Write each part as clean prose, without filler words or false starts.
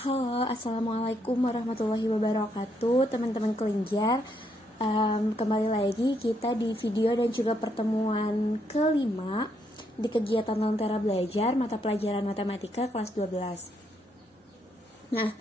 Halo, assalamualaikum warahmatullahi wabarakatuh, teman-teman kelenjar. Kembali lagi kita di video dan juga pertemuan kelima di kegiatan Lentera Belajar mata pelajaran matematika kelas 12. Nah,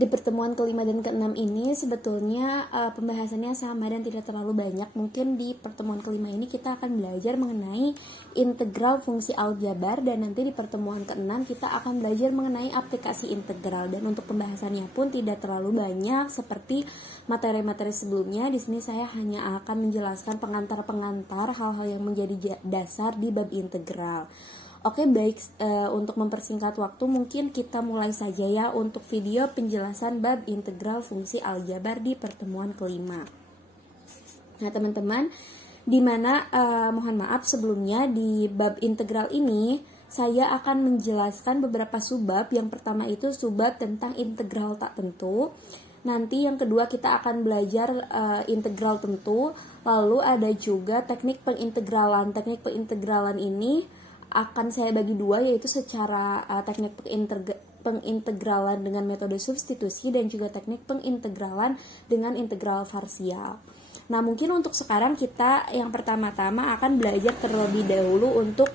di pertemuan kelima dan keenam ini sebetulnya pembahasannya sama dan tidak terlalu banyak. Mungkin di pertemuan kelima ini kita akan belajar mengenai integral fungsi aljabar, dan nanti di pertemuan keenam kita akan belajar mengenai aplikasi integral. Dan untuk pembahasannya pun tidak terlalu banyak seperti materi-materi sebelumnya. Di sini saya hanya akan menjelaskan pengantar-pengantar hal-hal yang menjadi dasar di bab integral. Oke, baik, untuk mempersingkat waktu mungkin kita mulai saja ya untuk video penjelasan bab integral fungsi aljabar di pertemuan kelima. Nah, teman-teman, dimana mohon maaf sebelumnya di bab integral ini saya akan menjelaskan beberapa subbab. Yang pertama itu subbab tentang integral tak tentu. Nanti yang kedua kita akan belajar integral tentu. Lalu ada juga teknik pengintegralan. Teknik pengintegralan ini akan saya bagi dua, yaitu secara teknik pengintegralan dengan metode substitusi dan juga teknik pengintegralan dengan integral parsial. Nah, mungkin untuk sekarang kita yang pertama-tama akan belajar terlebih dahulu untuk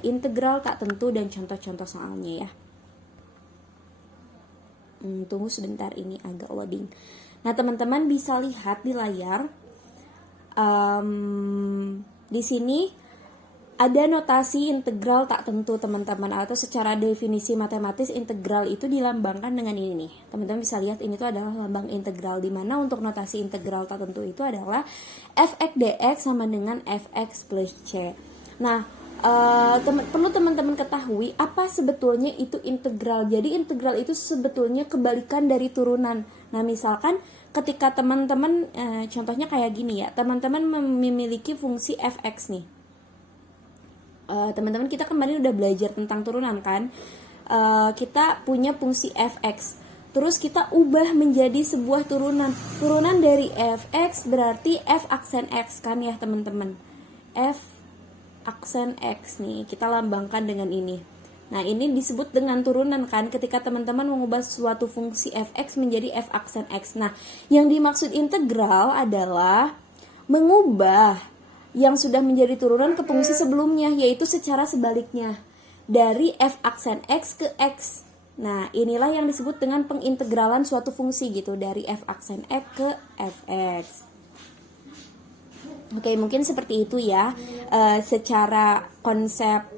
integral tak tentu dan contoh-contoh soalnya ya. Tunggu sebentar, ini agak loading. Nah, teman-teman bisa lihat di layar di sini ada notasi integral tak tentu, teman-teman, atau secara definisi matematis integral itu dilambangkan dengan ini nih. Teman-teman bisa lihat ini tuh adalah lambang integral, di mana untuk notasi integral tak tentu itu adalah fx dx sama dengan fx plus c. Nah, perlu teman-teman ketahui apa sebetulnya itu integral. Jadi integral itu sebetulnya kebalikan dari turunan. Nah, misalkan ketika teman-teman contohnya kayak gini ya, teman-teman memiliki fungsi fx nih. Teman-teman, kita kemarin udah belajar tentang turunan kan. Kita punya fungsi fx, terus kita ubah menjadi sebuah turunan dari fx, berarti f aksen x kan ya teman-teman. F aksen x nih kita lambangkan dengan ini. Nah, ini disebut dengan turunan kan, ketika teman-teman mengubah suatu fungsi fx menjadi f aksen x. Nah, yang dimaksud integral adalah mengubah yang sudah menjadi turunan ke fungsi sebelumnya, yaitu secara sebaliknya dari f aksen x ke x. Nah, inilah yang disebut dengan pengintegralan suatu fungsi gitu, dari f aksen x ke fx. Oke, mungkin seperti itu ya secara konsep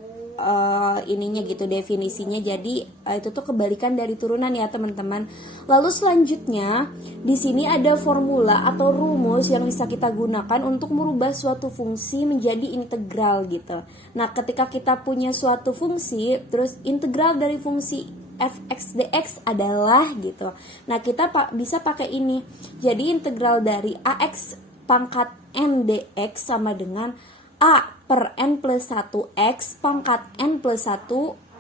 ininya gitu, definisinya. Jadi itu tuh kebalikan dari turunan ya teman-teman. Lalu selanjutnya di sini ada formula atau rumus yang bisa kita gunakan untuk merubah suatu fungsi menjadi integral gitu. Nah, ketika kita punya suatu fungsi, terus integral dari fungsi fx dx adalah gitu. Nah, kita bisa pakai ini. Jadi integral dari ax pangkat n dx sama dengan a per n plus 1 x pangkat n plus 1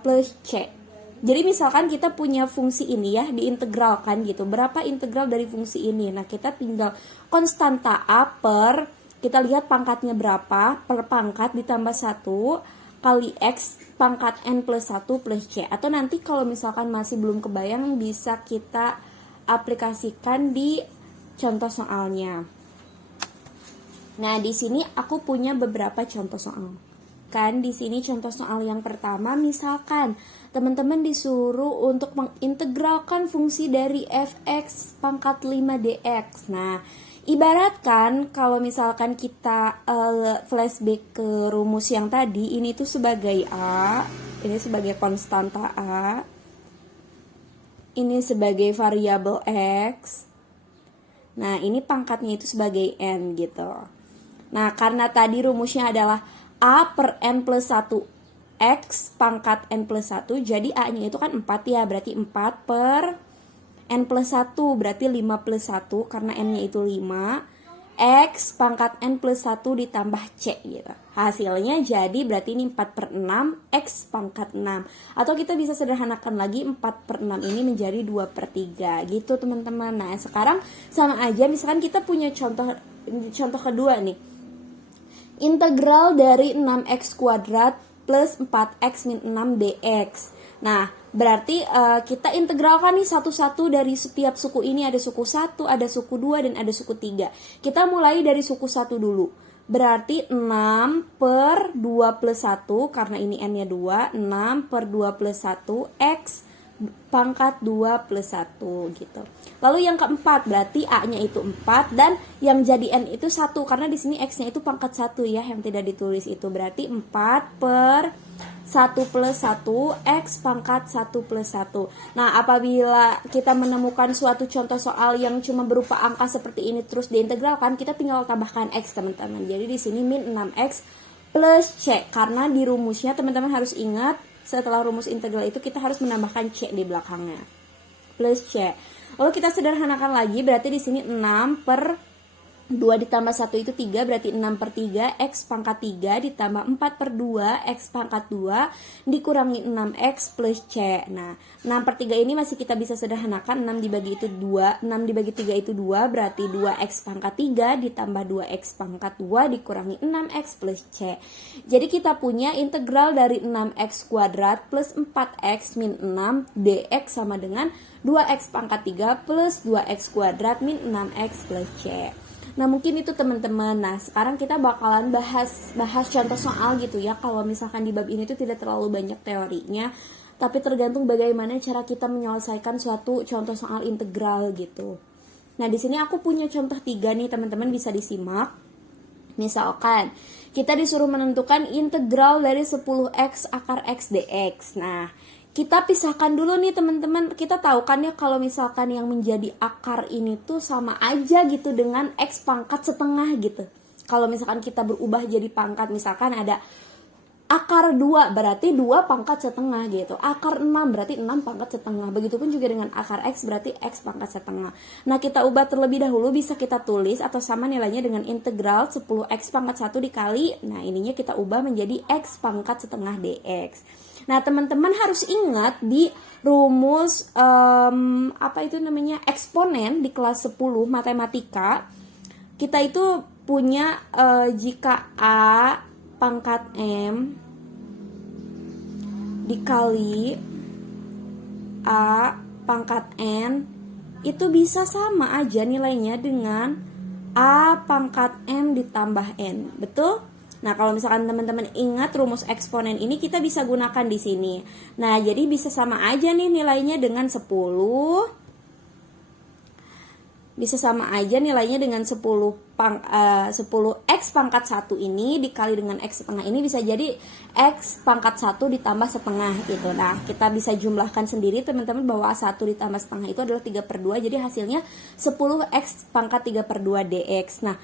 plus c. Jadi misalkan kita punya fungsi ini ya, diintegralkan gitu. Berapa integral dari fungsi ini? Nah, kita tinggal konstanta a per, kita lihat pangkatnya berapa, per pangkat ditambah 1 kali x pangkat n plus 1 plus c. Atau nanti kalau misalkan masih belum kebayang, bisa kita aplikasikan di contoh soalnya. Nah, di sini aku punya beberapa contoh soal. Kan di sini contoh soal yang pertama, misalkan teman-teman disuruh untuk mengintegralkan fungsi dari fx pangkat 5 dx. Nah, ibaratkan kalau misalkan kita flashback ke rumus yang tadi, ini tuh sebagai a, ini sebagai konstanta a, ini sebagai variabel x. Nah, ini pangkatnya itu sebagai n gitu. Nah, karena tadi rumusnya adalah a per n plus 1 x pangkat n plus 1, jadi a-nya itu kan 4 ya, berarti 4 per n plus 1, berarti 5 plus 1, karena n-nya itu 5, x pangkat n plus 1 ditambah c gitu. Hasilnya jadi berarti ini 4 per 6, x pangkat 6. Atau kita bisa sederhanakan lagi, 4 per 6 ini menjadi 2 per 3 gitu teman-teman. Nah, sekarang sama aja, misalkan kita punya contoh kedua nih. Integral dari 6x kuadrat plus 4x min 6 dx. Nah, Berarti kita integralkan nih satu-satu dari setiap suku ini. Ada suku 1, ada suku 2, dan ada suku 3. Kita mulai dari suku 1 dulu. Berarti 6 per 2 plus 1, karena ini n-nya 2, 6 per 2 plus 1, x pangkat 2 plus 1 gitu. Lalu yang keempat, berarti A-nya itu 4 dan yang jadi N itu 1 karena di sini X-nya itu pangkat 1 ya, yang tidak ditulis itu. Berarti 4 per 1 plus 1 X pangkat 1 plus 1. Nah, apabila kita menemukan suatu contoh soal yang cuma berupa angka seperti ini terus diintegralkan, kita tinggal tambahkan X, teman-teman. Jadi di sini min 6X plus C, karena di rumusnya teman-teman harus ingat, setelah rumus integral itu kita harus menambahkan C di belakangnya. Plus C. Lalu kita sederhanakan lagi, berarti di sini 6 per 2 ditambah 1 itu 3, berarti 6 per 3, X pangkat 3 ditambah 4 per 2, X pangkat 2, dikurangi 6X plus C. Nah, 6 per 3 ini masih kita bisa sederhanakan, 6 dibagi itu 2, 6 dibagi 3 itu 2, berarti 2X pangkat 3 ditambah 2X pangkat 2 dikurangi 6X plus C. Jadi kita punya integral dari 6X kuadrat plus 4X min 6 dx sama dengan 2X pangkat 3 plus 2X kuadrat min 6X plus C. Nah, mungkin itu teman-teman. Nah, sekarang kita bakalan bahas contoh soal gitu ya. Kalau misalkan di bab ini tuh tidak terlalu banyak teorinya, tapi tergantung bagaimana cara kita menyelesaikan suatu contoh soal integral gitu. Nah, di sini aku punya contoh 3 nih, teman-teman bisa disimak. Misalkan kita disuruh menentukan integral dari 10x akar x dx. Nah, kita pisahkan dulu nih teman-teman. Kita tahu kan ya kalau misalkan yang menjadi akar ini tuh sama aja gitu dengan x pangkat setengah gitu. Kalau misalkan kita berubah jadi pangkat, misalkan ada akar 2 berarti 2 pangkat setengah gitu. Akar 6 berarti 6 pangkat setengah. Begitupun juga dengan akar x berarti x pangkat setengah. Nah, kita ubah terlebih dahulu, bisa kita tulis atau sama nilainya dengan integral 10x pangkat 1 dikali. Nah, ininya kita ubah menjadi x pangkat setengah dx. Nah, teman-teman harus ingat di rumus eksponen di kelas 10 matematika, kita itu punya jika A pangkat M dikali A pangkat N itu bisa sama aja nilainya dengan A pangkat M ditambah N. Betul? Nah, kalau misalkan teman-teman ingat rumus eksponen ini, kita bisa gunakan di sini. Nah, jadi bisa sama aja nih nilainya dengan 10. Bisa sama aja nilainya dengan 10 X pangkat 1 ini dikali dengan X setengah ini bisa jadi X pangkat 1 ditambah setengah gitu. Nah, kita bisa jumlahkan sendiri teman-teman bahwa 1 ditambah setengah itu adalah 3 per 2. Jadi hasilnya 10X pangkat 3 per 2 dx. Nah,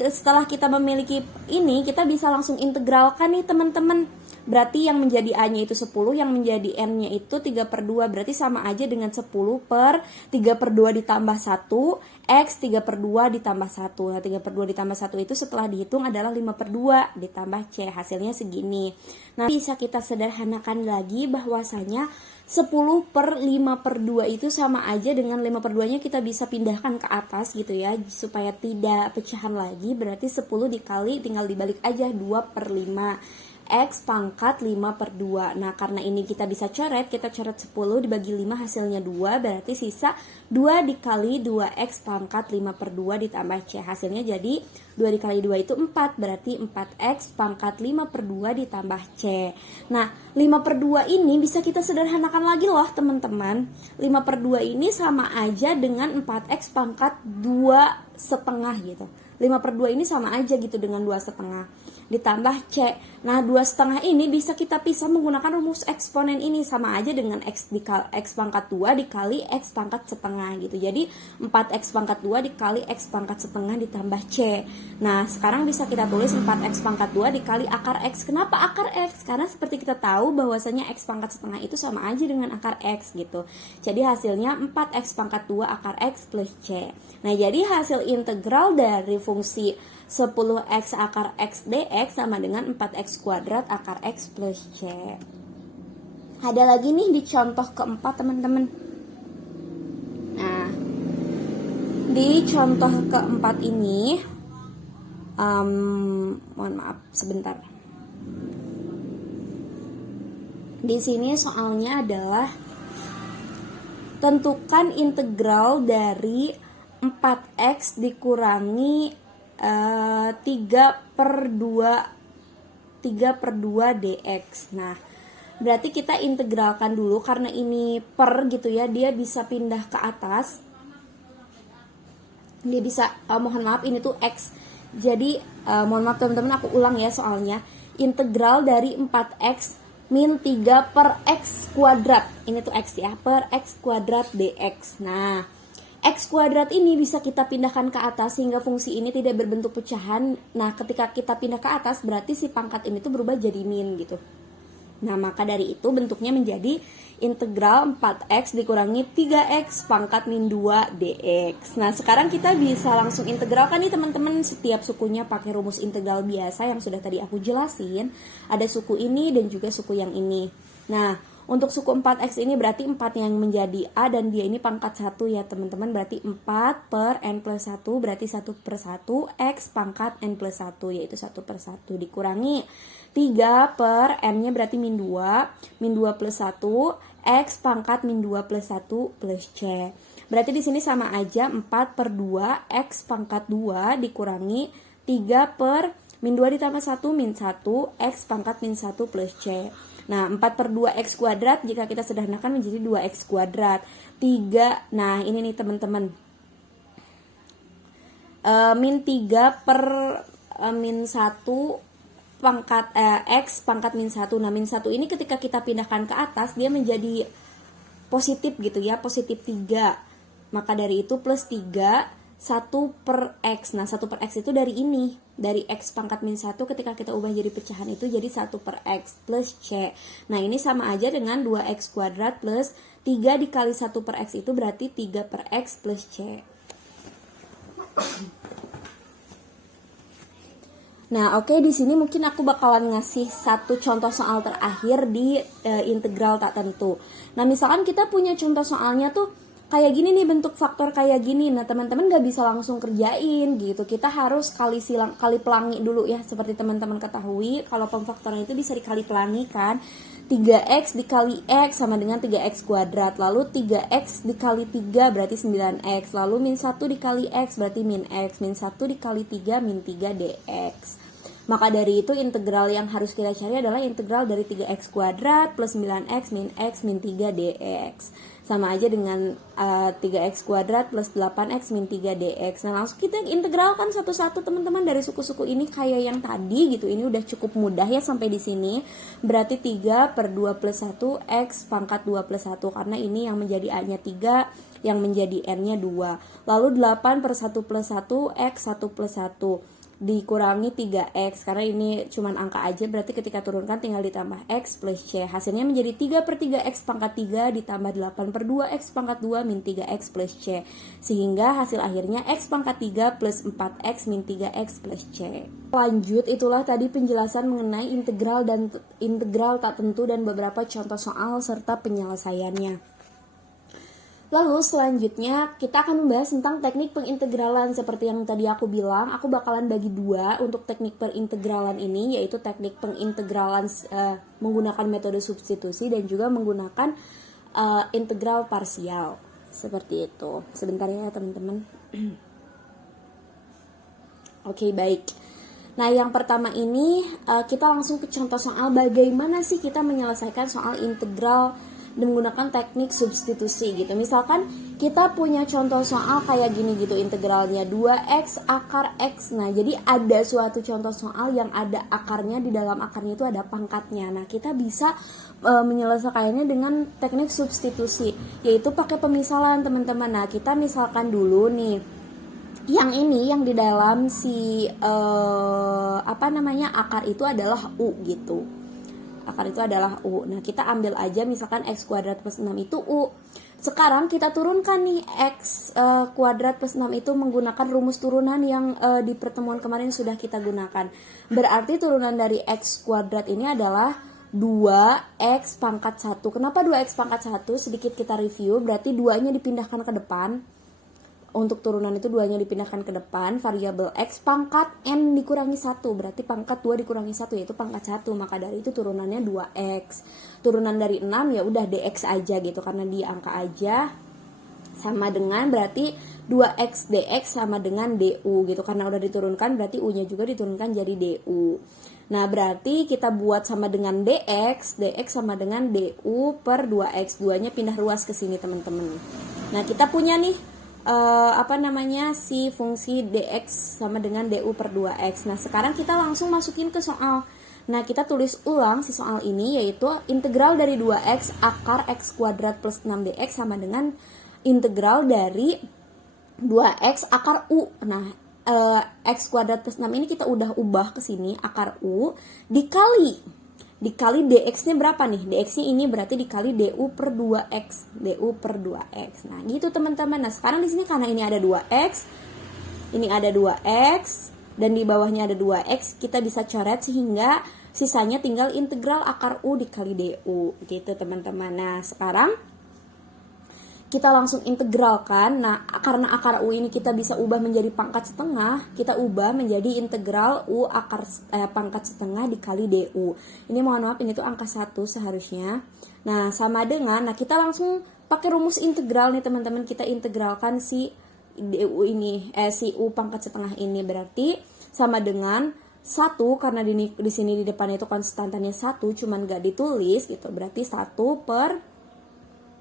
setelah kita memiliki ini, kita bisa langsung integralkan nih teman-teman. Berarti yang menjadi A-nya itu 10, yang menjadi N-nya itu 3 per 2. Berarti sama aja dengan 10 per 3 per 2 ditambah 1, X 3 per 2 ditambah 1. Nah, 3 per 2 ditambah 1 itu setelah dihitung adalah 5 per 2 ditambah C. Hasilnya segini. Nah, bisa kita sederhanakan lagi bahwasanya 10 per 5 per 2 itu sama aja dengan 5 per 2 nya kita bisa pindahkan ke atas gitu ya, supaya tidak pecahan lagi. Berarti 10 dikali, tinggal dibalik aja 2 per 5. X pangkat 5 per 2. Nah, karena ini kita bisa coret, kita coret 10 dibagi 5 hasilnya 2, berarti sisa 2 dikali 2X pangkat 5 per 2 ditambah C. Hasilnya jadi 2 dikali 2 itu 4, berarti 4X pangkat 5 per 2 ditambah C. Nah, 5 per 2 ini bisa kita sederhanakan lagi loh teman-teman. 5 per 2 ini sama aja dengan 4X pangkat 2 setengah gitu. 5 per 2 ini sama aja gitu dengan 2 setengah ditambah C. Nah, 2 setengah ini bisa kita pisah menggunakan rumus eksponen ini, sama aja dengan X pangkat 2 dikali X pangkat setengah gitu. Jadi 4X pangkat 2 dikali X pangkat setengah ditambah C. Nah, sekarang bisa kita tulis 4X pangkat 2 dikali akar X. Kenapa akar X? Karena seperti kita tahu bahwasanya X pangkat setengah itu sama aja dengan akar X gitu. Jadi hasilnya 4X pangkat 2 akar X plus C. Nah, jadi hasil integral dari fungsi 10x akar x dx sama dengan 4x kuadrat akar x plus C. Ada lagi nih di contoh keempat teman-teman. Nah, di contoh keempat ini, mohon maaf sebentar. Di sini soalnya adalah tentukan integral dari 4x dikurangi 3/2 dx. Nah, berarti kita integralkan dulu karena ini per gitu ya, dia bisa pindah ke atas. Dia bisa, mohon maaf ini tuh x. Jadi, mohon maaf teman-teman, aku ulang ya soalnya. Integral dari 4x min 3 per x kuadrat. Ini tuh x ya, per x kuadrat dx. Nah, x kuadrat ini bisa kita pindahkan ke atas sehingga fungsi ini tidak berbentuk pecahan. Nah, ketika kita pindah ke atas berarti si pangkat ini tuh berubah jadi min gitu. Nah, maka dari itu bentuknya menjadi integral 4x dikurangi 3x pangkat min 2 dx. Nah, sekarang kita bisa langsung integralkan nih teman-teman. Setiap sukunya pakai rumus integral biasa yang sudah tadi aku jelasin. Ada suku ini dan juga suku yang ini. Nah, untuk suku 4x ini berarti 4 yang menjadi A dan dia ini pangkat 1 ya teman-teman. Berarti 4 per n plus 1 berarti 1/1 x pangkat n plus 1 yaitu 1/1 dikurangi 3 per m-nya berarti min 2 plus 1 x pangkat min 2 plus 1 plus c. Berarti di sini sama aja 4/2 x pangkat 2 dikurangi 3 per min 2 ditambah 1 min 1 x pangkat min 1 plus c. Nah, 4/2 x kuadrat jika kita sederhanakan menjadi 2x kuadrat. 3, nah ini nih teman-teman. Min 3 per min 1 pangkat x pangkat min 1. Nah, min 1 ini ketika kita pindahkan ke atas dia menjadi positif gitu ya, positif 3. Maka dari itu plus 3 1 per x. Nah, 1 per x itu dari ini, dari x pangkat min 1 ketika kita ubah jadi pecahan itu jadi 1 per x plus c. Nah, ini sama aja dengan 2x kuadrat plus 3 dikali 1 per x itu berarti 3 per x plus c. Nah, oke, di sini mungkin aku bakalan ngasih satu contoh soal terakhir di integral tak tentu. Nah, misalkan kita punya contoh soalnya tuh kayak gini nih, bentuk faktor kayak gini. Nah, teman-teman gak bisa langsung kerjain gitu. Kita harus kali pelangi dulu ya. Seperti teman-teman ketahui, kalau pemfaktoran itu bisa dikali pelangi kan. 3x dikali x sama dengan 3x kuadrat. Lalu 3x dikali 3 berarti 9x. Lalu min 1 dikali x berarti min x. Min 1 dikali 3 min 3 dx. Maka dari itu integral yang harus kita cari adalah integral dari 3x kuadrat plus 9x min 3 dx. Sama aja dengan 3x kuadrat plus 8x min 3 dx. Nah, langsung kita integralkan satu-satu teman-teman dari suku-suku ini kayak yang tadi gitu. Ini udah cukup mudah ya sampai di sini. Berarti 3/2 plus 1 x pangkat 2 plus 1. Karena ini yang menjadi A-nya 3, yang menjadi N-nya 2. Lalu 8/1 plus 1 x 1 plus 1. Dikurangi 3x karena ini cuman angka aja, berarti ketika turunkan tinggal ditambah x plus c. Hasilnya menjadi 3/3x pangkat 3 ditambah 8/2x pangkat 2 min 3x plus c. Sehingga hasil akhirnya x pangkat 3 plus 4x min 3x plus c. Lanjut, itulah tadi penjelasan mengenai integral dan integral tak tentu dan beberapa contoh soal serta penyelesaiannya. Lalu selanjutnya kita akan membahas tentang teknik pengintegralan. Seperti yang tadi aku bilang, aku bakalan bagi dua untuk teknik pengintegralan ini, yaitu teknik pengintegralan menggunakan metode substitusi dan juga menggunakan integral parsial. Seperti itu. Sebentar ya teman-teman. Oke, baik. Nah, yang pertama ini kita langsung ke contoh soal bagaimana sih kita menyelesaikan soal integral menggunakan teknik substitusi gitu. Misalkan kita punya contoh soal kayak gini gitu, integralnya 2x akar x. Nah, jadi ada suatu contoh soal yang ada akarnya, di dalam akarnya itu ada pangkatnya. Nah, kita bisa menyelesaikannya dengan teknik substitusi, yaitu pakai pemisalan teman-teman. Nah, kita misalkan dulu nih yang ini, yang di dalam si akar itu adalah u gitu. Akar itu adalah u. Nah, kita ambil aja misalkan x kuadrat plus 6 itu u. Sekarang kita turunkan nih x kuadrat plus 6 itu menggunakan rumus turunan yang di pertemuan kemarin sudah kita gunakan. Berarti turunan dari x kuadrat ini adalah 2x pangkat 1. Kenapa 2x pangkat 1? Sedikit kita review. Berarti 2-nya dipindahkan ke depan. Untuk turunan itu 2-nya dipindahkan ke depan, variabel x pangkat n dikurangi 1, berarti pangkat 2 dikurangi 1 yaitu pangkat 1, maka dari itu turunannya 2x. Turunan dari 6 ya udah dx aja gitu karena dia angka aja. sama dengan berarti 2x dx sama dengan du gitu. Karena udah diturunkan berarti u-nya juga diturunkan jadi du. Nah, berarti kita buat sama dengan dx sama dengan du per 2x. 2-nya pindah ruas ke sini, teman-teman. Nah, kita punya nih si fungsi dx sama dengan du per 2x. Nah, sekarang kita langsung masukin ke soal. Nah, kita tulis ulang si soal ini, yaitu integral dari 2x akar x kuadrat plus 6dx sama dengan integral dari 2x akar u. Nah, x kuadrat plus 6 ini kita udah ubah ke sini, akar u dikali dx-nya berapa nih? Dx-nya ini berarti dikali du per 2x. Nah, gitu teman-teman. Nah, sekarang di sini karena ini ada 2x, ini ada 2x, dan di bawahnya ada 2x, kita bisa coret sehingga sisanya tinggal integral akar u dikali du. Gitu teman-teman. Nah, sekarang kita langsung integralkan. Nah, karena akar u ini kita bisa ubah menjadi pangkat setengah, kita ubah menjadi integral u pangkat setengah dikali du. Ini mohon maaf, ini tuh angka 1 seharusnya. Nah, sama dengan, kita langsung pakai rumus integral nih teman-teman. Kita integralkan si du ini, si u pangkat setengah ini, berarti sama dengan 1, karena di sini di depan itu konstantannya 1, cuman gak ditulis gitu. Berarti 1 per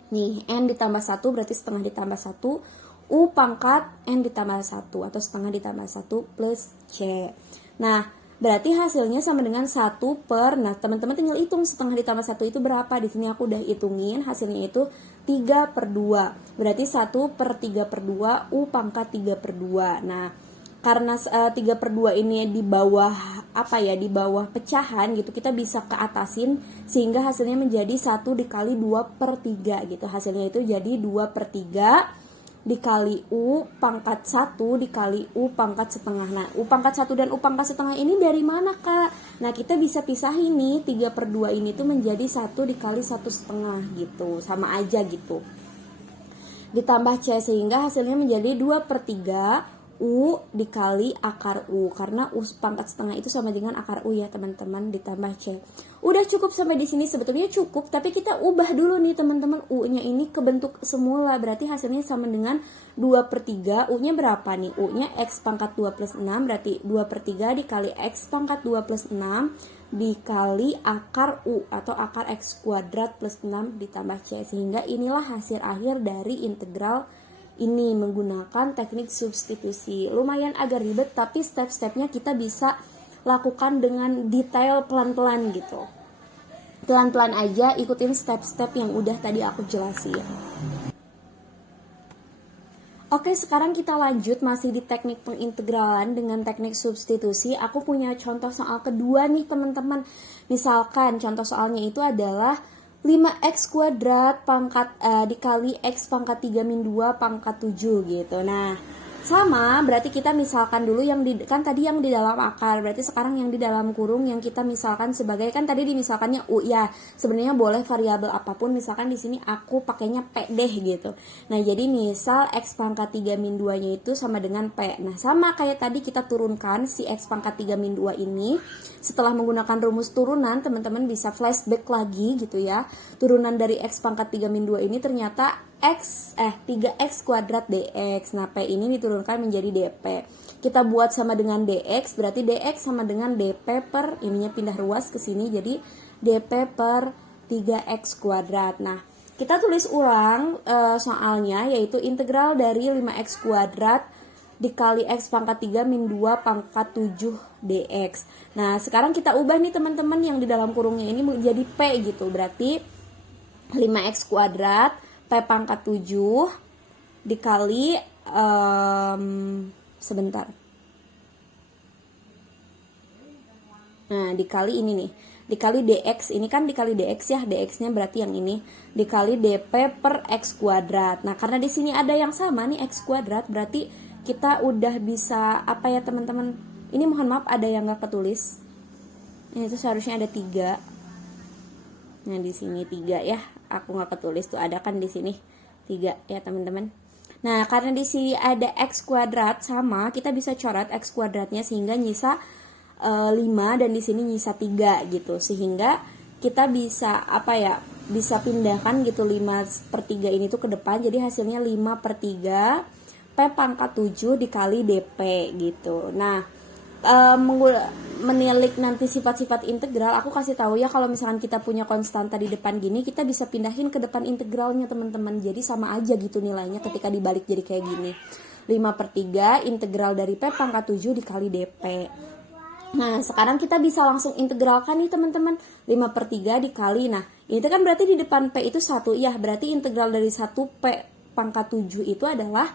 nih, n ditambah 1 berarti setengah ditambah 1, u pangkat n ditambah 1, atau setengah ditambah 1 plus c. Nah, berarti hasilnya sama dengan 1 per, nah teman-teman tinggal hitung setengah ditambah 1 itu berapa. Di sini aku udah hitungin, hasilnya itu 3 per 2. Berarti 1 per 3 per 2, u pangkat 3 per 2. Nah, karena 3 per 2 ini di bawah di bawah pecahan gitu, kita bisa keatasin sehingga hasilnya menjadi 1 dikali 2 per 3 gitu. Hasilnya itu jadi 2 per 3 dikali u pangkat 1 dikali u pangkat setengah. Nah, u pangkat 1 dan u pangkat setengah ini dari mana, Kak? Nah, kita bisa pisahin nih, 3 per 2 ini tuh menjadi 1 dikali 1 setengah gitu, sama aja gitu. Ditambah c sehingga hasilnya menjadi 2 per 3 u dikali akar u, karena u pangkat setengah itu sama dengan akar u ya teman-teman, ditambah c. Udah cukup sampai di sini, sebetulnya cukup, tapi kita ubah dulu nih teman-teman, u-nya ini ke bentuk semula, berarti hasilnya sama dengan 2 per 3, u-nya berapa nih? U-nya x pangkat 2 plus 6, berarti 2 per 3 dikali x pangkat 2 plus 6 dikali akar u atau akar x kuadrat plus 6 ditambah c, sehingga inilah hasil akhir dari integral ini menggunakan teknik substitusi. Lumayan agak ribet, tapi step-stepnya kita bisa lakukan dengan detail pelan-pelan gitu. Pelan-pelan aja, ikutin step-step yang udah tadi aku jelasin. Oke, sekarang kita lanjut masih di teknik pengintegralan dengan teknik substitusi. Aku punya contoh soal kedua nih teman-teman. Misalkan contoh soalnya itu adalah 5x kuadrat pangkat dikali x pangkat 3 min 2 pangkat 7 gitu. Nah, sama berarti kita misalkan dulu yang kan tadi yang di dalam akar, berarti sekarang yang di dalam kurung yang kita misalkan sebagai, kan tadi dimisalkannya u ya. Sebenarnya boleh variabel apapun, misalkan di sini aku pakainya p deh gitu. Nah, jadi misal x pangkat 3 min 2-nya itu sama dengan p. Nah, sama kayak tadi kita turunkan si x pangkat 3 min 2 ini. Setelah menggunakan rumus turunan, teman-teman bisa flashback lagi gitu ya. Turunan dari x pangkat 3 min 2 ini ternyata 3x kuadrat dx. Nah, p ini diturunkan menjadi dp. Kita buat sama dengan dx, berarti dx sama dengan dp per, ininya pindah ruas ke sini jadi dp per 3x kuadrat. Nah, kita tulis ulang soalnya, yaitu integral dari 5x kuadrat dikali x pangkat 3 min 2 pangkat 7 dx. Nah, sekarang kita ubah nih teman-teman, yang di dalam kurungnya ini menjadi p gitu. Berarti 5x kuadrat p pangkat 7 dikali Nah, dikali ini nih. Dikali dx, ini kan dikali dx ya, dx-nya berarti yang ini dikali dp per x kuadrat. Nah, karena di sini ada yang sama nih x kuadrat, berarti kita udah bisa apa ya teman-teman? Ini mohon maaf ada yang nggak ketulis. Ini tuh seharusnya ada 3. Nah, di sini 3 ya. Aku nggak ketulis tuh, ada kan di sini 3 ya teman-teman. Nah, karena di sini ada x kuadrat sama, kita bisa coret x kuadratnya sehingga nyisa 5 dan di sini nyisa 3 gitu. Sehingga kita bisa bisa pindahkan gitu 5/3 ini tuh ke depan, jadi hasilnya 5/3 P pangkat 7 dikali DP gitu. Nah, menilik nanti sifat-sifat integral, aku kasih tahu ya, kalau misalkan kita punya konstanta di depan gini, kita bisa pindahin ke depan integralnya teman-teman, jadi sama aja gitu nilainya ketika dibalik jadi kayak gini. 5/3 integral dari P pangkat 7 dikali DP. Nah, sekarang kita bisa langsung integralkan nih teman-teman. 5/3 dikali, nah ini kan berarti di depan P itu 1 ya, berarti integral dari 1 P pangkat 7 itu adalah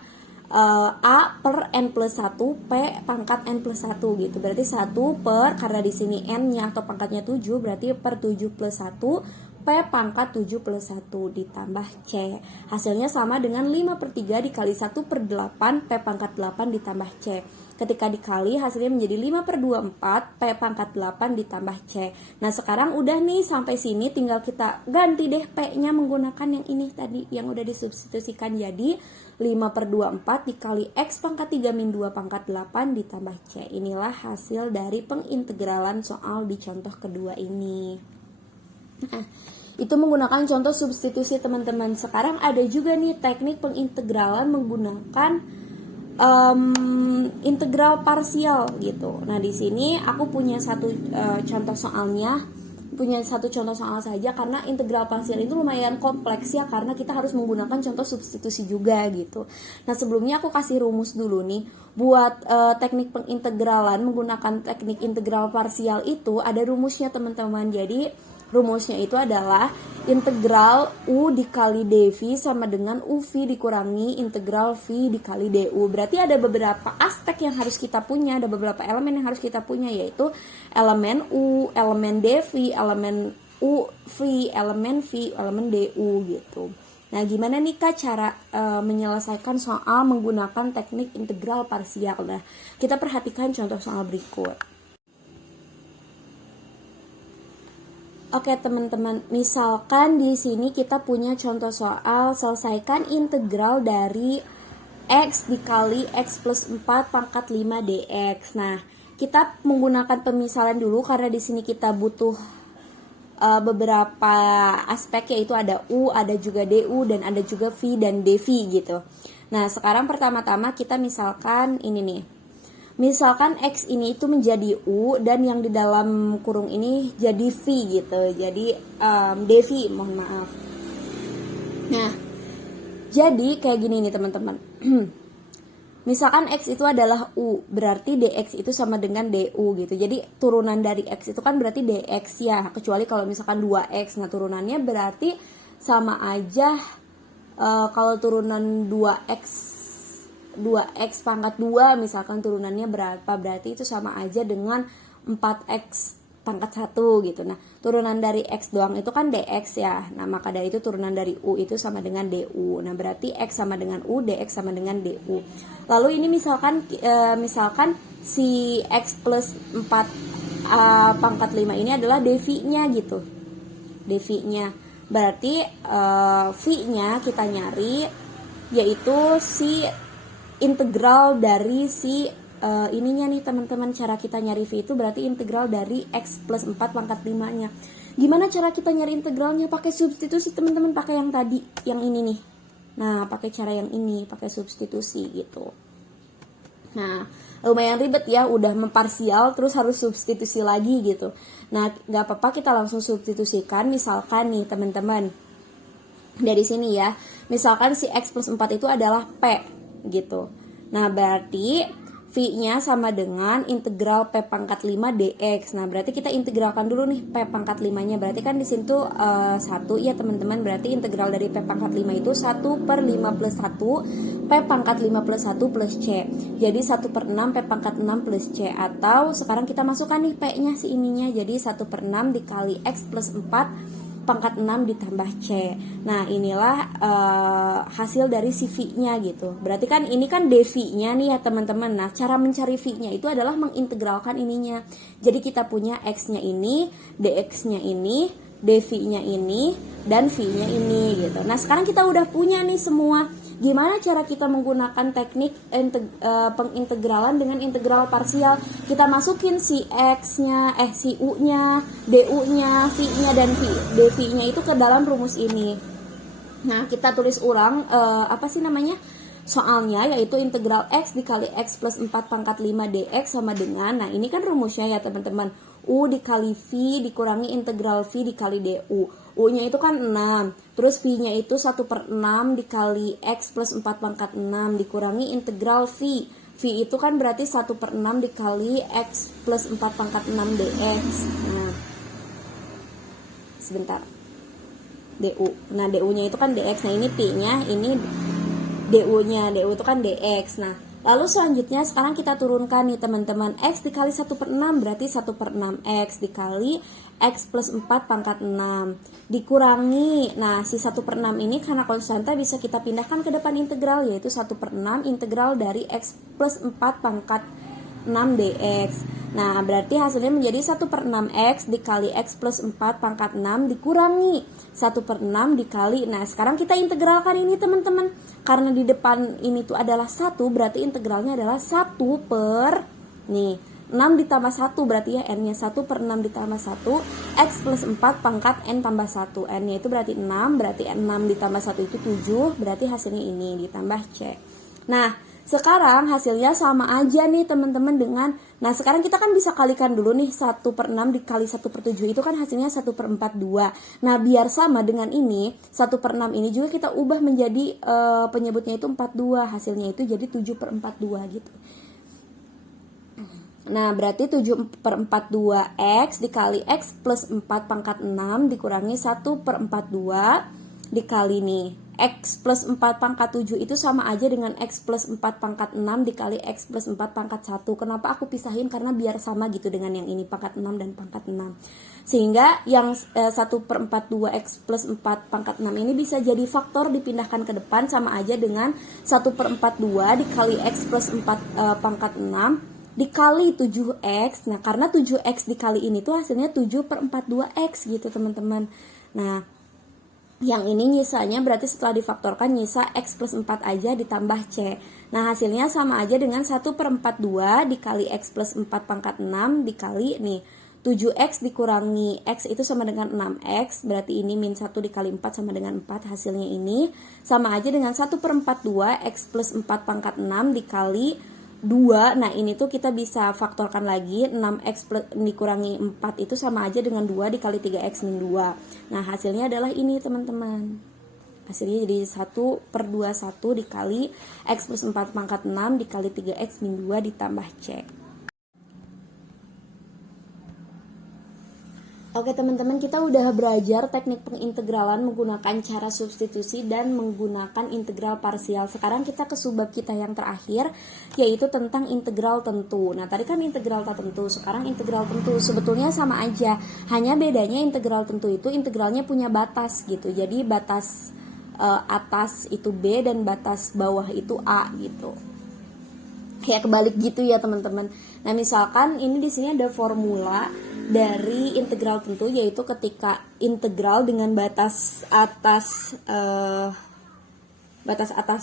A per N plus 1 P pangkat N plus 1 gitu. Berarti 1 per, karena di sini N-nya atau pangkatnya 7, berarti per 7 plus 1 P pangkat 7 plus 1 ditambah C. Hasilnya sama dengan 5/3 dikali 1/8 P pangkat 8 ditambah C. Ketika dikali hasilnya menjadi 5/24 P pangkat 8 ditambah C. Nah sekarang udah nih sampai sini, tinggal kita ganti deh P-nya menggunakan yang ini tadi yang udah disubstitusikan, jadi 5/24 dikali X pangkat 3 min 2 pangkat 8 ditambah C. Inilah hasil dari pengintegralan soal di contoh kedua ini. Nah, itu menggunakan contoh substitusi teman-teman. Sekarang ada juga nih teknik pengintegralan menggunakan integral parsial gitu. Nah di sini aku punya satu contoh soalnya, saja, karena integral parsial itu lumayan kompleks ya, karena kita harus menggunakan contoh substitusi juga gitu. Nah sebelumnya aku kasih rumus dulu nih buat teknik pengintegralan menggunakan teknik integral parsial. Itu ada rumusnya teman-teman. Jadi rumusnya itu adalah integral U dikali dV sama dengan UV dikurangi integral V dikali DU. Berarti ada beberapa aspek yang harus kita punya, ada beberapa elemen yang harus kita punya, yaitu elemen U, elemen dV, elemen UV, elemen V, elemen DU gitu. Nah gimana nih Kak cara menyelesaikan soal menggunakan teknik integral parsial? Nah kita perhatikan contoh soal berikut. Oke teman-teman, misalkan di sini kita punya contoh soal selesaikan integral dari X dikali X plus 4 pangkat 5 dx. Nah, kita menggunakan pemisalan dulu karena di sini kita butuh beberapa aspek, yaitu ada U, ada juga DU, dan ada juga V dan DV gitu. Nah, sekarang pertama-tama kita misalkan ini nih. Misalkan X ini itu menjadi U dan yang di dalam kurung ini jadi V gitu. Jadi DV, mohon maaf. Nah, jadi kayak gini nih teman-teman. Misalkan X itu adalah U, berarti DX itu sama dengan DU gitu. Jadi turunan dari X itu kan berarti DX ya. Kecuali kalau misalkan 2X, nah turunannya berarti sama aja. Kalau turunan 2x pangkat 2 misalkan turunannya berapa, berarti itu sama aja dengan 4x pangkat 1 gitu. Nah turunan dari x doang itu kan dx ya. Nah maka dari itu turunan dari u itu sama dengan du. Nah berarti x sama dengan u, dx sama dengan du. Lalu ini misalkan si x plus 4 pangkat 5 ini adalah dv-nya gitu. Dv-nya berarti v-nya kita nyari, yaitu si integral dari si ininya nih teman-teman. Cara kita nyari V itu berarti integral dari X plus 4 pangkat 5 nya. Gimana cara kita nyari integralnya? Pakai substitusi teman-teman, pakai yang tadi, yang ini nih. Nah pakai cara yang ini, pakai substitusi gitu. Nah lumayan ribet ya, udah memparsial terus harus substitusi lagi gitu. Nah gak apa-apa, kita langsung substitusikan. Misalkan nih teman-teman, dari sini ya, misalkan si X plus 4 itu adalah P gitu. Nah berarti V-nya sama dengan integral P pangkat 5 dx. Nah berarti kita integralkan dulu nih P pangkat 5-nya. Berarti kan di sini tuh 1 ya teman-teman. Berarti integral dari P pangkat 5 itu 1 per 5 plus 1 P pangkat 5 plus 1 plus C. Jadi 1 per 6 P pangkat 6 plus C. Atau sekarang kita masukkan nih P-nya si ininya. Jadi 1 per 6 dikali X plus 4 pangkat 6 ditambah C. Nah inilah hasil dari si V-nya gitu. Berarti kan ini kan dV-nya nih ya teman-teman. Nah cara mencari V-nya itu adalah mengintegralkan ininya. Jadi kita punya X-nya ini, dx-nya ini, dV-nya ini, dan V-nya ini gitu. Nah sekarang kita udah punya nih semua. Gimana cara kita menggunakan teknik pengintegralan dengan integral parsial? Kita masukin si X-nya, si U-nya, DU-nya, V-nya, dan dV-nya itu ke dalam rumus ini. Nah, kita tulis ulang soalnya, yaitu integral X dikali X plus 4 pangkat 5 dx sama dengan, nah ini kan rumusnya ya teman-teman, U dikali V dikurangi integral V dikali DU. U-nya itu kan 6, terus V-nya itu 1/6 dikali X plus 4 pangkat 6 dikurangi integral V. V itu kan berarti 1/6 dikali X plus 4 pangkat 6 dx. Nah, sebentar. DU. Nah, DU-nya itu kan dx. Nah, ini P-nya, ini DU-nya. DU itu kan dx. Nah, lalu selanjutnya sekarang kita turunkan nih teman-teman. X dikali 1/6 berarti 1/6 X dikali X plus 4 pangkat 6 dikurangi, nah si 1/6 ini karena konstanta bisa kita pindahkan ke depan integral, yaitu 1/6 integral dari X plus 4 pangkat 6 dx. Nah, berarti hasilnya menjadi 1/6 X dikali X plus 4 pangkat 6 dikurangi 1/6 dikali. Nah, sekarang kita integralkan ini teman-teman. Karena di depan ini tuh adalah 1, berarti integralnya adalah 1 per, nih, 6 ditambah 1 berarti ya N-nya 1/6 ditambah 1 X plus 4 pangkat N tambah 1. N-nya itu berarti 6, berarti 6 ditambah 1 itu 7, berarti hasilnya ini ditambah C. Nah, sekarang hasilnya sama aja nih teman-teman dengan, nah sekarang kita kan bisa kalikan dulu nih, 1/6 dikali 1/7 itu kan hasilnya 1/42. Nah, biar sama dengan ini, 1/6 ini juga kita ubah menjadi penyebutnya itu 42, hasilnya itu jadi 7/42 gitu. Nah, berarti 7/42 X dikali X plus 4 pangkat 6 dikurangi 1/42 dikali nih X plus 4 pangkat 7 itu sama aja dengan X plus 4 pangkat 6 dikali X plus 4 pangkat 1. Kenapa aku pisahin? Karena biar sama gitu dengan yang ini, pangkat 6 dan pangkat 6. Sehingga yang 1/42 X plus 4 pangkat 6 ini bisa jadi faktor dipindahkan ke depan, sama aja dengan 1/42 dikali X plus 4 pangkat 6 dikali 7X. Nah, karena 7X dikali ini tuh hasilnya 7/42X gitu teman-teman. Nah, yang ini nyisanya berarti setelah difaktorkan nyisa X plus 4 aja ditambah C. Nah, hasilnya sama aja dengan 1/42 dikali X plus 4 pangkat 6 dikali nih 7X dikurangi X itu sama dengan 6X, berarti ini min 1 dikali 4 sama dengan 4, hasilnya ini sama aja dengan 1/42 X plus 4 pangkat 6 dikali 2. Nah, ini tuh kita bisa faktorkan lagi, 6X plus dikurangi 4 itu sama aja dengan 2 dikali 3X min 2. Nah, hasilnya adalah ini teman-teman. Hasilnya jadi 1/21 dikali X plus 4 pangkat 6 dikali 3X min 2 ditambah C. Oke teman-teman, kita udah belajar teknik pengintegralan menggunakan cara substitusi dan menggunakan integral parsial. Sekarang kita ke subbab kita yang terakhir, yaitu tentang integral tentu. Nah, tadi kan integral tak tentu, sekarang integral tentu. Sebetulnya sama aja, hanya bedanya integral tentu itu integralnya punya batas gitu. Jadi batas atas itu B dan batas bawah itu A gitu. Kayak kebalik gitu ya teman-teman. Nah, misalkan ini di sini ada formula dari integral tentu, yaitu ketika integral dengan batas atas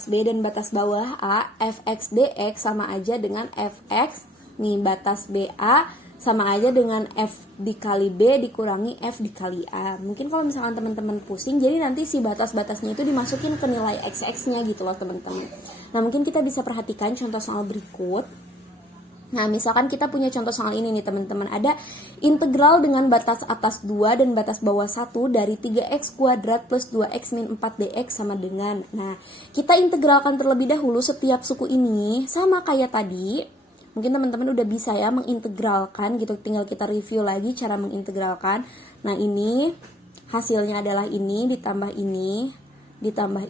B dan batas bawah A, fx dx sama aja dengan fx nih batas BA sama aja dengan f dikali B dikurangi f dikali A. Mungkin kalau misalkan teman-teman pusing, jadi nanti si batas-batasnya itu dimasukin ke nilai x-nya gitu loh teman-teman. Nah, mungkin kita bisa perhatikan contoh soal berikut. Nah, misalkan kita punya contoh soal ini nih teman-teman. Ada integral dengan batas atas 2 dan batas bawah 1 dari 3x kuadrat plus 2x min 4 dx sama dengan. Nah, kita integralkan terlebih dahulu setiap suku ini sama kayak tadi. Mungkin teman-teman udah bisa ya mengintegralkan gitu. Tinggal kita review lagi cara mengintegralkan. Nah, ini hasilnya adalah ini ditambah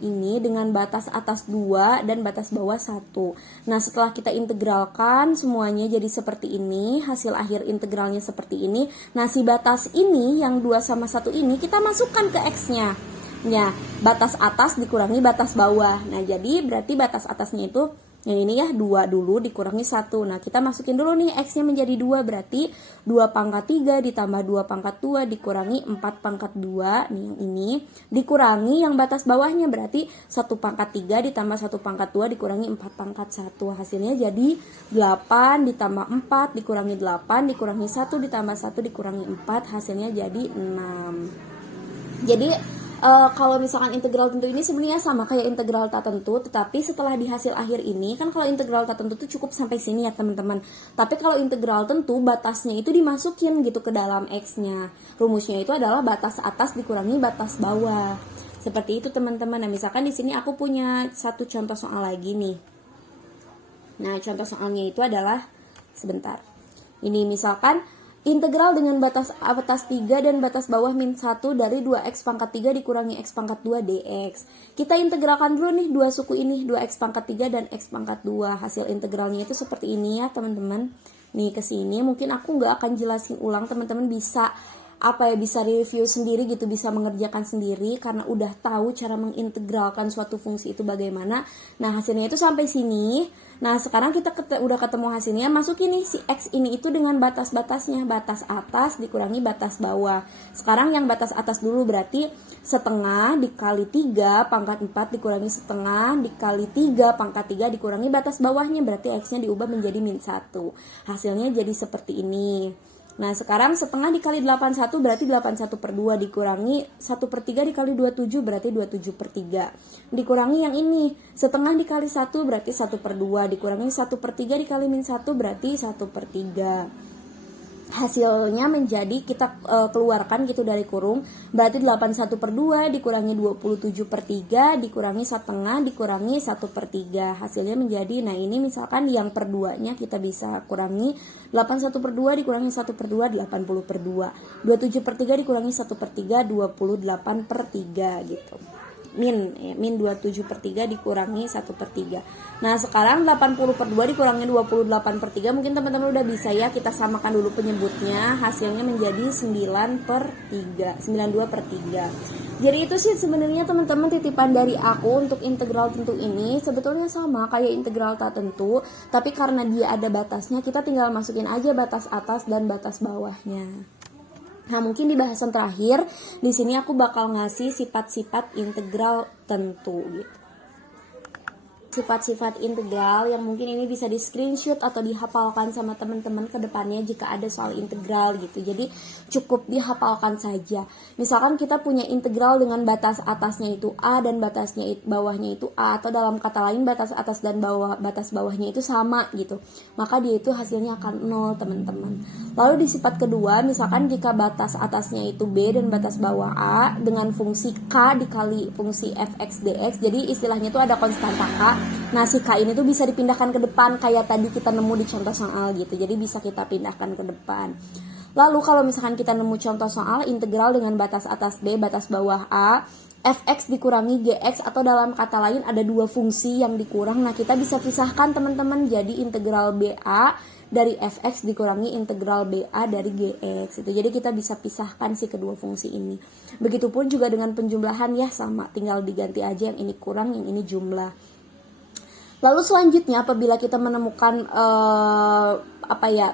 ini dengan batas atas 2 dan batas bawah 1. Nah, setelah kita integralkan semuanya jadi seperti ini, hasil akhir integralnya seperti ini. Nah, si batas ini yang 2 sama 1 ini kita masukkan ke X-nya. Ya, batas atas dikurangi batas bawah. Nah, jadi berarti batas atasnya itu Yang ini ya 2 dulu dikurangi 1. Nah kita masukin dulu nih X-nya menjadi 2, berarti 2 pangkat 3 ditambah 2 pangkat 2 dikurangi 4 pangkat 2. Nih yang ini dikurangi yang batas bawahnya, berarti 1 pangkat 3 ditambah 1 pangkat 2 dikurangi 4 pangkat 1. Hasilnya jadi 8 ditambah 4 dikurangi 8 dikurangi 1 ditambah 1 dikurangi 4, hasilnya jadi 6. Jadi kalau misalkan integral tentu ini sebenarnya sama kayak integral tak tentu, tetapi setelah di hasil akhir ini kan kalau integral tak tentu itu cukup sampai sini ya teman-teman. Tapi kalau integral tentu batasnya itu dimasukin gitu ke dalam X-nya. Rumusnya itu adalah batas atas dikurangi batas bawah. Seperti itu teman-teman. Nah, misalkan di sini aku punya satu contoh soal lagi nih. Nah, contoh soalnya itu adalah sebentar. Ini misalkan integral dengan batas atas 3 dan batas bawah min 1 dari 2x pangkat 3 dikurangi x pangkat 2 dx. Kita integralkan dulu nih dua suku ini, 2x pangkat 3 dan x pangkat 2. Hasil integralnya itu seperti ini ya teman-teman. Nih ke sini mungkin aku nggak akan jelasin ulang, teman-teman bisa bisa review sendiri gitu, bisa mengerjakan sendiri karena udah tahu cara mengintegralkan suatu fungsi itu bagaimana. Nah hasilnya itu sampai sini. Nah sekarang kita udah ketemu hasilnya, masukin nih si X ini itu dengan batas-batasnya, batas atas dikurangi batas bawah. Sekarang yang batas atas dulu, berarti setengah dikali 3 pangkat 4 dikurangi setengah dikali 3 pangkat 3 dikurangi batas bawahnya, berarti X nya diubah menjadi min 1. Hasilnya jadi seperti ini. Nah sekarang setengah dikali 81 berarti 81 per 2 dikurangi 1 per 3 dikali 27 berarti 27 per 3. Dikurangi yang ini, setengah dikali 1 berarti 1 per 2 dikurangi 1 per 3 dikali min 1 berarti 1 per 3. Hasilnya menjadi kita keluarkan gitu dari kurung, berarti 81 per 2 dikurangi 27 per 3 dikurangi setengah dikurangi 1 per 3. Hasilnya menjadi, nah ini misalkan yang per 2 nya kita bisa kurangi 81 per 2 dikurangi 1 per 2 80 per 2. 27 per 3 dikurangi 1 per 3 28 per 3 gitu. Min 27 per 3 dikurangi 1 per 3. Nah sekarang 80 per 2 dikurangi 28 per 3. Mungkin teman-teman udah bisa ya, kita samakan dulu penyebutnya. Hasilnya menjadi 9 per 3, 92 per 3. Jadi itu sih sebenarnya teman-teman titipan dari aku untuk integral tentu ini. Sebetulnya sama kayak integral tak tentu, tapi karena dia ada batasnya, kita tinggal masukin aja batas atas dan batas bawahnya. Nah, mungkin di bahasan terakhir di sini aku bakal ngasih sifat-sifat integral tentu gitu. Sifat-sifat integral yang mungkin ini bisa di screenshot atau dihafalkan sama teman-teman ke depannya jika ada soal integral gitu. Jadi cukup dihafalkan saja. Misalkan kita punya integral dengan batas atasnya itu A dan batasnya bawahnya itu A, atau dalam kata lain batas atas dan batas bawahnya itu sama gitu. Maka dia itu hasilnya akan 0 teman-teman. Lalu di sifat kedua, misalkan jika batas atasnya itu B dan batas bawah A dengan fungsi K dikali fungsi fx dx. Jadi istilahnya itu ada konstanta K. Nah si K ini tuh bisa dipindahkan ke depan kayak tadi kita nemu di contoh soal gitu. Jadi bisa kita pindahkan ke depan. Lalu kalau misalkan kita nemu contoh soal integral dengan batas atas B, batas bawah A, fx dikurangi gx, atau dalam kata lain ada dua fungsi yang dikurang. Nah kita bisa pisahkan teman-teman, jadi integral BA dari fx dikurangi integral BA dari gx itu. Jadi kita bisa pisahkan sih kedua fungsi ini. Begitupun juga dengan penjumlahan ya, sama, tinggal diganti aja yang ini kurang, yang ini jumlah. Lalu selanjutnya apabila kita menemukan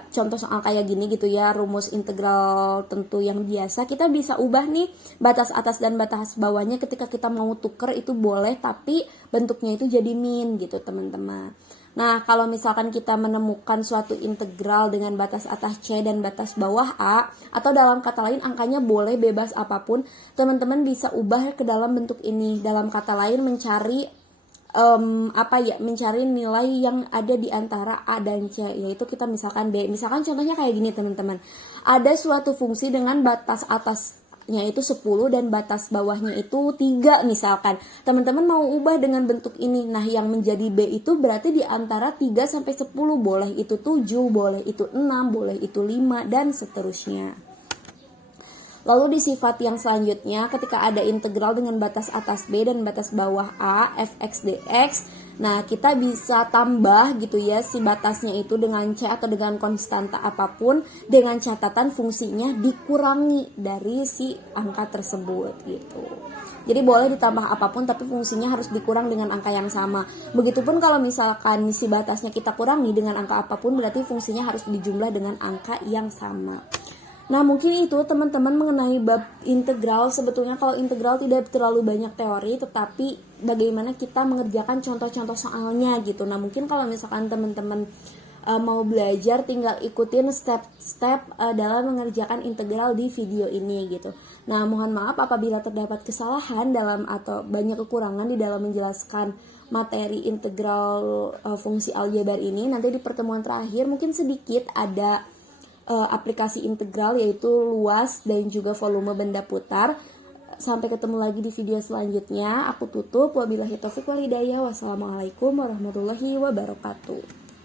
contoh soal kayak gini gitu ya, rumus integral tentu yang biasa, kita bisa ubah nih batas atas dan batas bawahnya. Ketika kita mau tuker itu boleh, tapi bentuknya itu jadi min gitu teman-teman. Nah kalau misalkan kita menemukan suatu integral dengan batas atas C dan batas bawah A, atau dalam kata lain angkanya boleh bebas apapun, teman-teman bisa ubah ke dalam bentuk ini. Dalam kata lain mencari mencari nilai yang ada di antara A dan C, yaitu kita misalkan B. Misalkan contohnya kayak gini teman-teman, ada suatu fungsi dengan batas atasnya itu 10 dan batas bawahnya itu 3 misalkan. Teman-teman mau ubah dengan bentuk ini. Nah yang menjadi B itu berarti di antara 3 sampai 10, boleh itu 7, boleh itu 6, boleh itu 5, dan seterusnya. Lalu di sifat yang selanjutnya, ketika ada integral dengan batas atas B dan batas bawah A, fx dx, nah kita bisa tambah gitu ya si batasnya itu dengan C atau dengan konstanta apapun, dengan catatan fungsinya dikurangi dari si angka tersebut gitu. Jadi boleh ditambah apapun tapi fungsinya harus dikurang dengan angka yang sama. Begitupun kalau misalkan si batasnya kita kurangi dengan angka apapun, berarti fungsinya harus dijumlah dengan angka yang sama. Nah mungkin itu teman-teman mengenai bab integral. Sebetulnya kalau integral tidak terlalu banyak teori, tetapi bagaimana kita mengerjakan contoh-contoh soalnya gitu. Nah mungkin kalau misalkan teman-teman mau belajar, tinggal ikutin step-step dalam mengerjakan integral di video ini gitu. Nah mohon maaf apabila terdapat kesalahan dalam atau banyak kekurangan di dalam menjelaskan materi integral fungsi aljabar ini. Nanti di pertemuan terakhir mungkin sedikit ada aplikasi integral, yaitu luas dan juga volume benda putar. Sampai ketemu lagi di video selanjutnya. Aku tutup. Wabillahi taufiq wal hidayah. Wassalamualaikum warahmatullahi wabarakatuh.